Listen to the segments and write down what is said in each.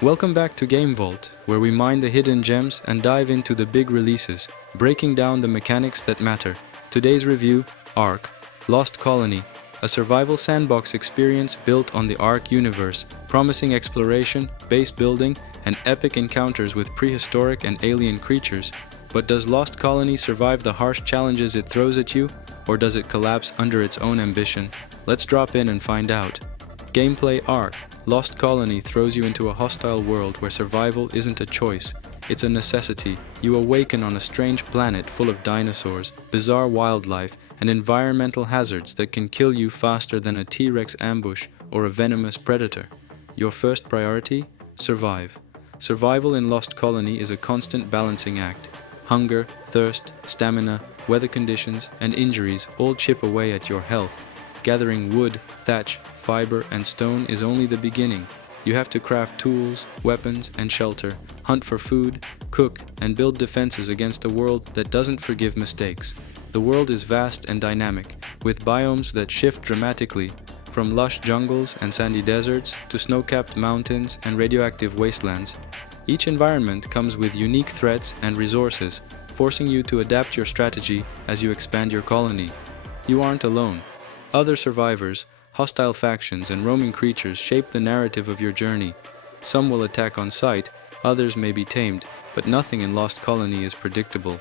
Welcome back to Game Vault, where we mine the hidden gems and dive into the big releases, breaking down the mechanics that matter. Today's review, ARK, Lost Colony, a survival sandbox experience built on the ARK universe, promising exploration, base building, and epic encounters with prehistoric and alien creatures. But does Lost Colony survive the harsh challenges it throws at you, or does it collapse under its own ambition? Let's drop in and find out. Gameplay: ARK, Lost Colony throws you into a hostile world where survival isn't a choice, it's a necessity. You awaken on a strange planet full of dinosaurs, bizarre wildlife, and environmental hazards that can kill you faster than a T-Rex ambush or a venomous predator. Your first priority? Survive. Survival in Lost Colony is a constant balancing act. Hunger, thirst, stamina, weather conditions, and injuries all chip away at your health. Gathering wood, thatch, fiber, and stone is only the beginning. You have to craft tools, weapons, and shelter, hunt for food, cook, and build defenses against a world that doesn't forgive mistakes. The world is vast and dynamic, with biomes that shift dramatically, from lush jungles and sandy deserts to snow-capped mountains and radioactive wastelands. Each environment comes with unique threats and resources, forcing you to adapt your strategy as you expand your colony. You aren't alone. Other survivors, hostile factions, and roaming creatures shape the narrative of your journey. Some will attack on sight, others may be tamed, but nothing in Lost Colony is predictable.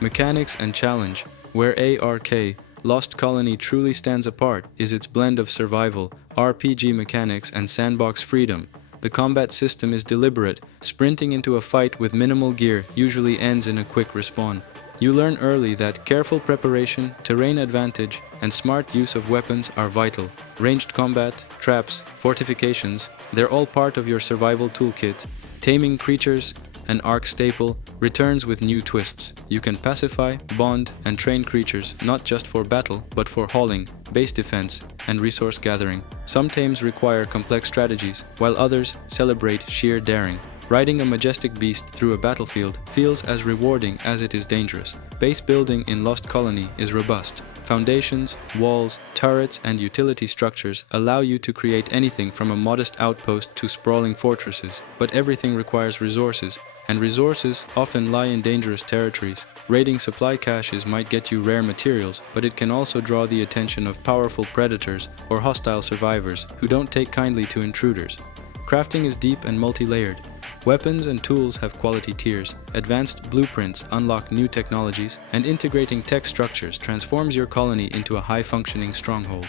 Mechanics and challenge. Where ARK, Lost Colony truly stands apart is its blend of survival, RPG mechanics, and sandbox freedom. The combat system is deliberate. Sprinting into a fight with minimal gear usually ends in a quick respawn. You learn early that careful preparation, terrain advantage, and smart use of weapons are vital. Ranged combat, traps, fortifications, they're all part of your survival toolkit. Taming creatures, an ARK staple, returns with new twists. You can pacify, bond, and train creatures not just for battle, but for hauling, base defense, and resource gathering. Some tames require complex strategies, while others celebrate sheer daring. Riding a majestic beast through a battlefield feels as rewarding as it is dangerous. Base building in Lost Colony is robust. Foundations, walls, turrets, and utility structures allow you to create anything from a modest outpost to sprawling fortresses. But everything requires resources, and resources often lie in dangerous territories. Raiding supply caches might get you rare materials, but it can also draw the attention of powerful predators or hostile survivors who don't take kindly to intruders. Crafting is deep and multi-layered. Weapons and tools have quality tiers, advanced blueprints unlock new technologies, and integrating tech structures transforms your colony into a high-functioning stronghold.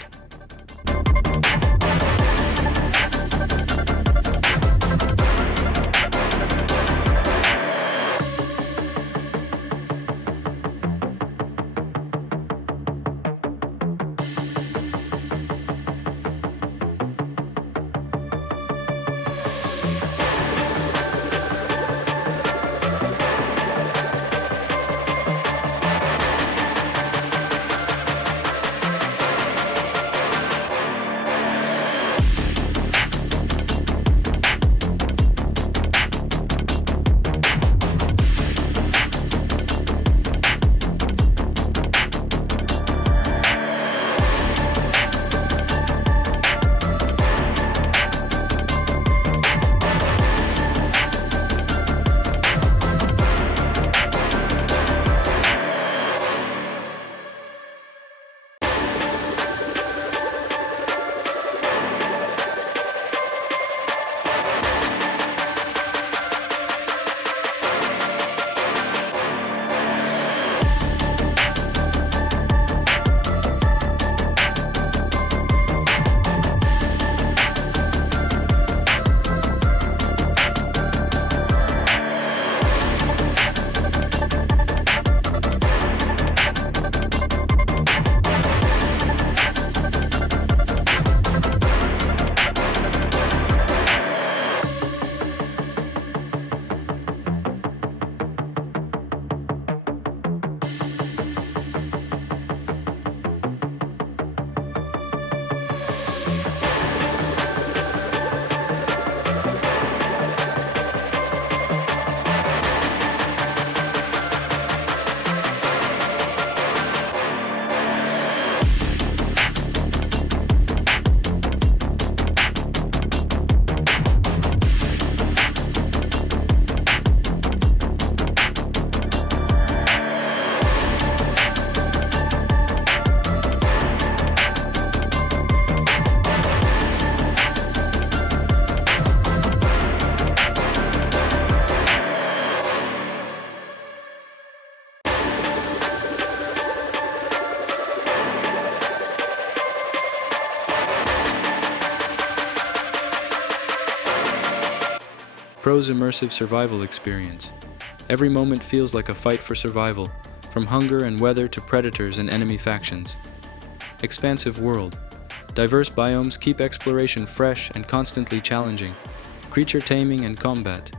Pro's immersive survival experience. Every moment feels like a fight for survival, from hunger and weather to predators and enemy factions. Expansive world. Diverse biomes keep exploration fresh and constantly challenging. Creature taming and combat.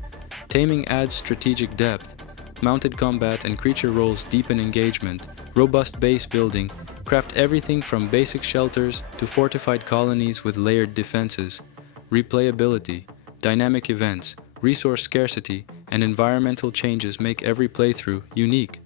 Taming adds strategic depth. Mounted combat and creature roles deepen engagement. Robust base building. Craft everything from basic shelters to fortified colonies with layered defenses. Replayability. Dynamic events, resource scarcity, and environmental changes make every playthrough unique.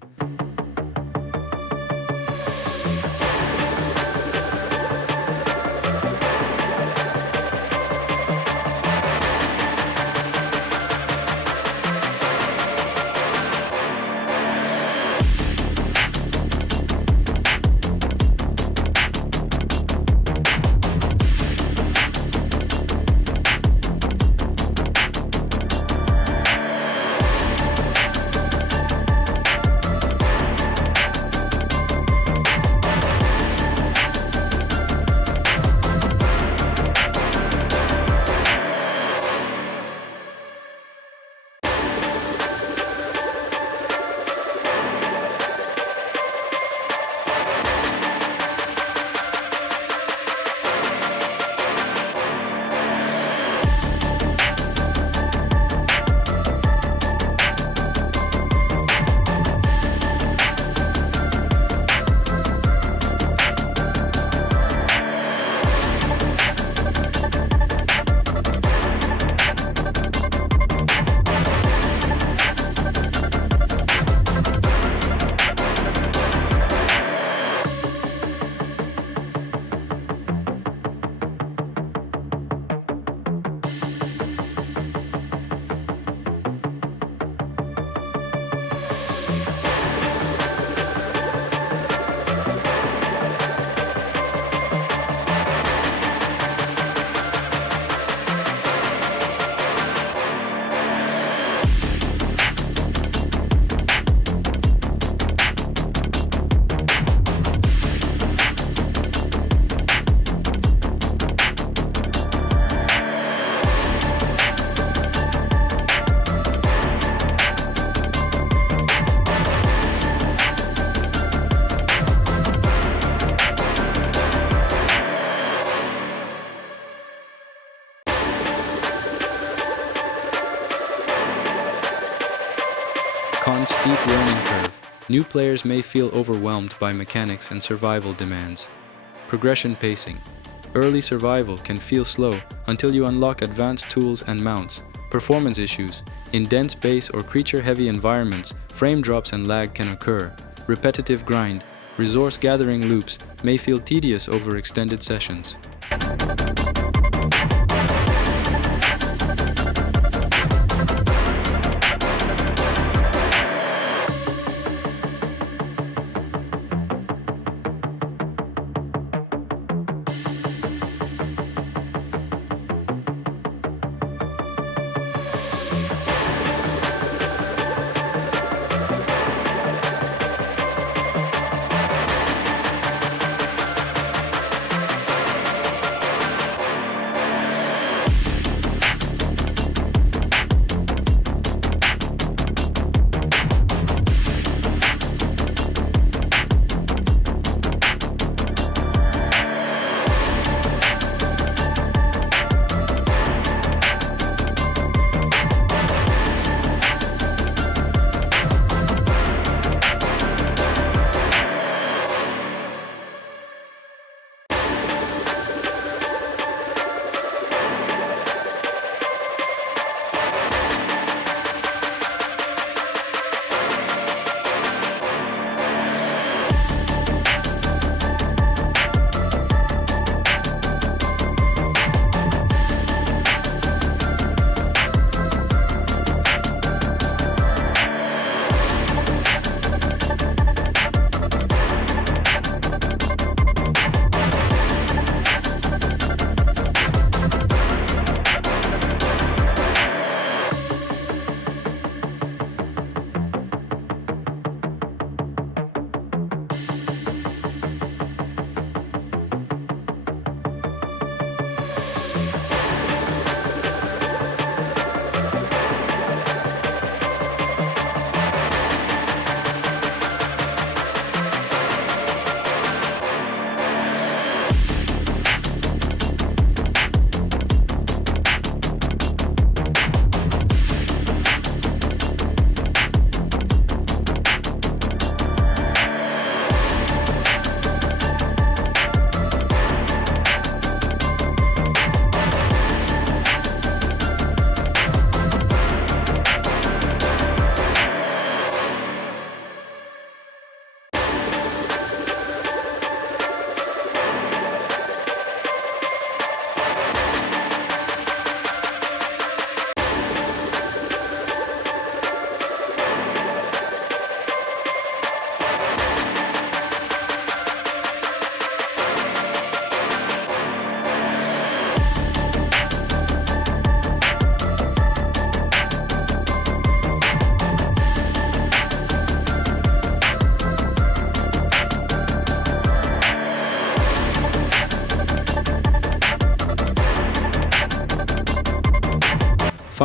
Con steep learning curve. New players may feel overwhelmed by mechanics and survival demands. Progression pacing. Early survival can feel slow until you unlock advanced tools and mounts. Performance issues. In dense base or creature-heavy environments, frame drops and lag can occur. Repetitive grind. Resource gathering loops may feel tedious over extended sessions.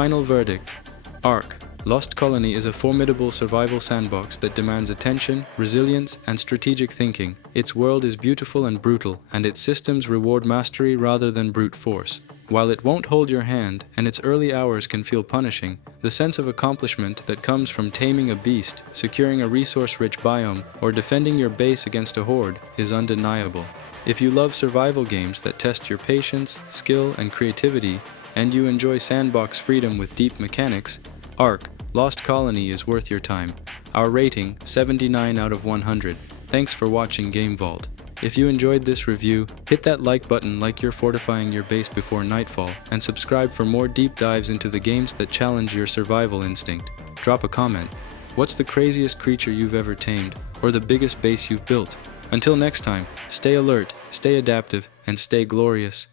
Final verdict. ARK, Lost Colony is a formidable survival sandbox that demands attention, resilience, and strategic thinking. Its world is beautiful and brutal, and its systems reward mastery rather than brute force. While it won't hold your hand, and its early hours can feel punishing, the sense of accomplishment that comes from taming a beast, securing a resource-rich biome, or defending your base against a horde is undeniable. If you love survival games that test your patience, skill, and creativity, and you enjoy sandbox freedom with deep mechanics, ARK, Lost Colony is worth your time. Our rating, 79 out of 100. Thanks for watching Game Vault. If you enjoyed this review, hit that like button like you're fortifying your base before nightfall, and subscribe for more deep dives into the games that challenge your survival instinct. Drop a comment. What's the craziest creature you've ever tamed, or the biggest base you've built? Until next time, stay alert, stay adaptive, and stay glorious.